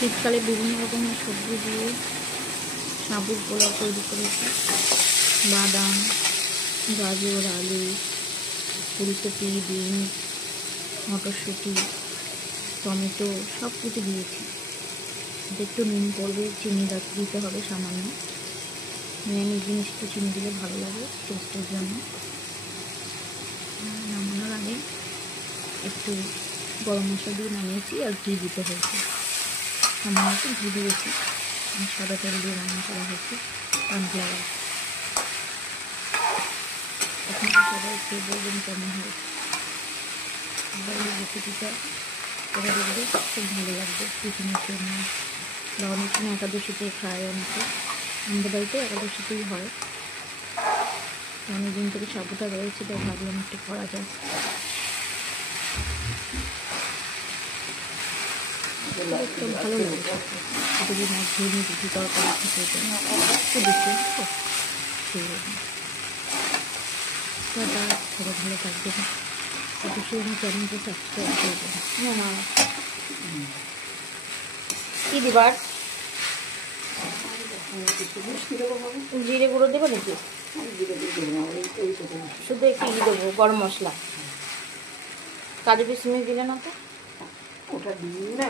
শীতকালে বিভিন্ন রকমের সবজি দিয়ে সাবুর পোলাও তৈরি করেছি। বাদাম, গাজর, আলু, ফুলকপি, বিনস, মটরশুঁটি, টমেটো সব কিছু দিয়েছি। একটু নুন পড়বে, চিনি দিতে হবে সামান্য। নিরামিষ জিনিস একটু চিনি দিলে ভালো লাগে টেস্টের জন্য। নামানোর আগে একটু গরম মশলা দিয়ে নামিয়েছি আর ঘি দিতে হয়েছে। সামান্য একটু ঘি দিয়েছি, সাদা তেল দিয়ে রান্না করা হয়েছে সানফ্লাওয়ার। এখন সবাই খেয়ে বলবেন কেমন হয়েছে। আবার এই রেসিপিটা করে দেখবে, খুব ভালো লাগবে টিফিনের জন্য বা অনেক সময় একাদশীতে খায় অনেকে। আমাদের বাড়িতে একাদশীতেই হয়। অনেকদিন থেকে সাবুটা রয়েছে, তাই ভাবলাম একটু করা যায়। একটু ভালো লাগে যদি না ঘুরিয়ে দুটি তরকারি খেতে যায় একটু দেখুন তো টাটা। সবাই ভালো থাকবেন, অবশ্যই আমার চ্যানেলটা সাবস্ক্রাইব করবেন। হ্যাঁ, কী দিবার জিরে গুঁড়ো দেবো নাকি? শুধু একটু দেবো গরম মশলা, কাজু কিশমিশ দিলে না তো? ওটা দিই না।